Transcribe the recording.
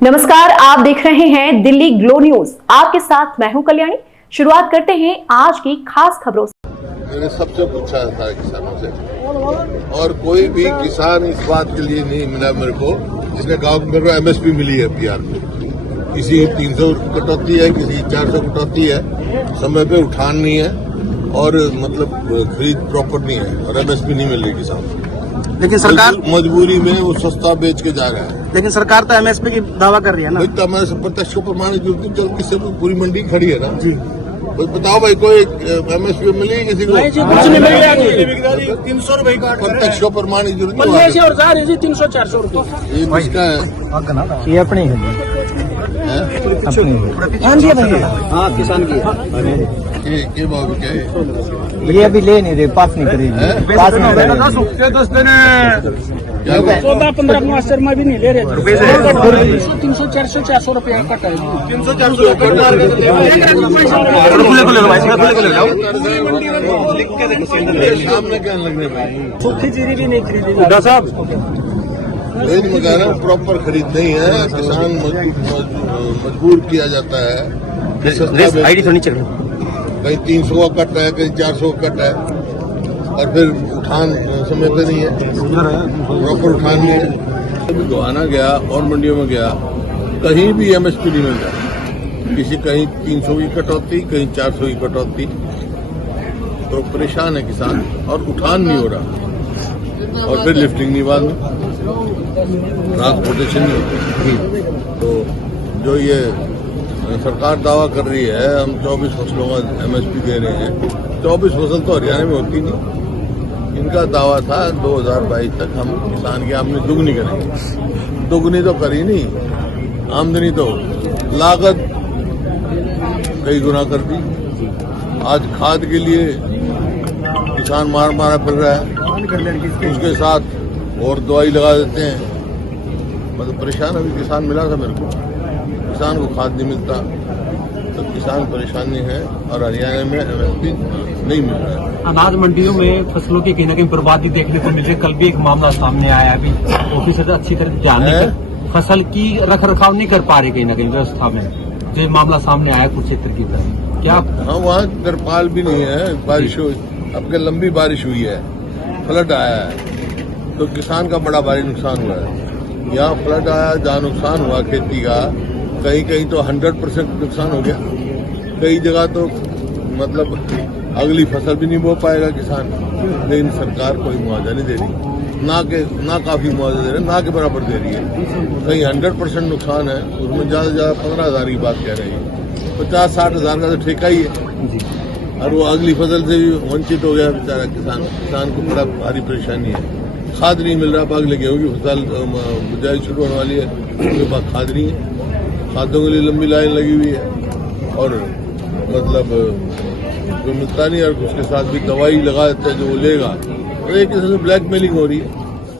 नमस्कार, आप देख रहे हैं दिल्ली ग्लो न्यूज। आपके साथ मैं हूं कल्याणी। शुरुआत करते हैं आज की खास खबरों से। मैंने सबसे पूछा था किसानों से, और कोई भी किसान इस बात के लिए नहीं मिला मेरे को जिसने कहा मेरे को एमएसपी मिली है बिहार में। किसी 300 कटौती है, किसी 400 कटौती है, समय पे उठान नहीं है और मतलब खरीद प्रॉपर नहीं है और एमएसपी नहीं मिल रही किसान को। लेकिन सरकार मजबूरी में वो सस्ता बेच के जा रहा है। लेकिन सरकार तो एमएसपी की दावा कर रही है ना। भाई तो हमारे प्रत्यक्ष को प्रमाणित जरूरत नहीं, चल किससे पूरी मंडी खड़ी है ना जी। बताओ भाई, कोई एमएसपी मिली किसी को? कुछ नहीं मिल रहा है। 300 रुपए का प्रत्यक्ष को प्रमाणित जरूरत और जा रही है 300-400 रुपए। ये किसका है? ये अपनी है, हाँ किसान की है। के भाव क्या है? ये अभी ले नहीं रहे, पास नहीं करेंगे, पास नहीं करेंगे। 14-15 मास्टर में भी नहीं ले रहे। 300-400 रुपए कट है। 300-400 सामने क्या लगने भाई? सूखी जीरी भी नहीं खरीदी साहब। प्रॉपर खरीद नहीं है, किसान मजबूर किया जाता है। आईडी थोड़ी चल कहीं 300 का कट है, कहीं 400 का कट है, और फिर उठान समय पे नहीं है, प्रॉपर उठान नहीं है। अभी गोहाना गया और मंडियों में गया, कहीं भी एमएसपी नहीं मिल रहा। किसी कहीं 300 की कटौती, कहीं 400 की कटौती, तो परेशान है किसान और उठान नहीं हो रहा, और फिर लिफ्टिंग नहीं बाद में, ट्रांसपोर्टेशन नहीं होती। तो जो ये सरकार दावा कर रही है हम 24 फसलों का एमएसपी दे रहे हैं, 24 फसल तो हरियाणा में होती नहीं। इनका दावा था 2022 तक हम किसान की आमदनी दुगनी करेंगे। दुगनी तो करी नहीं, आमदनी तो लागत कई गुना कर दी। आज खाद के लिए किसान मारा फिर रहा है, उसके साथ और दवाई लगा देते हैं। मतलब परेशान अभी किसान मिला था मेरे को, किसान को खाद नहीं मिलता, तो किसान परेशानी है और हरियाणा में एमएसपी नहीं मिल रहा है। अनाज मंडियों में फसलों की कहीं न कहीं बर्बादी देखने को मिल रही है। कल भी एक मामला सामने आया, अभी ऑफिसर अच्छी तरह ध्यान नहीं कर, फसल की रख रखाव नहीं कर पा रहे कहीं न कहीं व्यवस्था में। जो मामला सामने आया कुरुक्षेत्र की तरह, क्या हाँ वहाँ तिरपाल भी नहीं है, बारिश अब के लंबी बारिश हुई है, फ्लड आया है, तो किसान का बड़ा भारी नुकसान हुआ है। यहाँ फ्लड आया, जहाँ नुकसान हुआ खेती का, कहीं कहीं तो 100% नुकसान हो गया। कई जगह तो मतलब अगली फसल भी नहीं बो पाएगा किसान। लेकिन सरकार कोई मुआवजा नहीं दे रही, ना काफी मुआवजा दे रही है, ना के बराबर दे रही है। कहीं 100% नुकसान है, उसमें ज्यादा से ज्यादा 15,000 की बात कह रही है। 50-60 हजार का तो ठेका ही है, और वो अगली फसल से भी वंचित हो गया बेचारा किसान को बड़ा भारी परेशानी है। खाद नहीं मिल रहा, बाग लगे होगी, फसल बुझाई शुरू होने वाली है, उनके पास खाद नहीं है। खादों के लिए लंबी लाइन लगी हुई है, और मतलब जो मिलता नहीं, और उसके साथ भी दवाई लगा देते हैं जो वो लेगा, तो एक किस्म से ब्लैकमेलिंग हो रही है।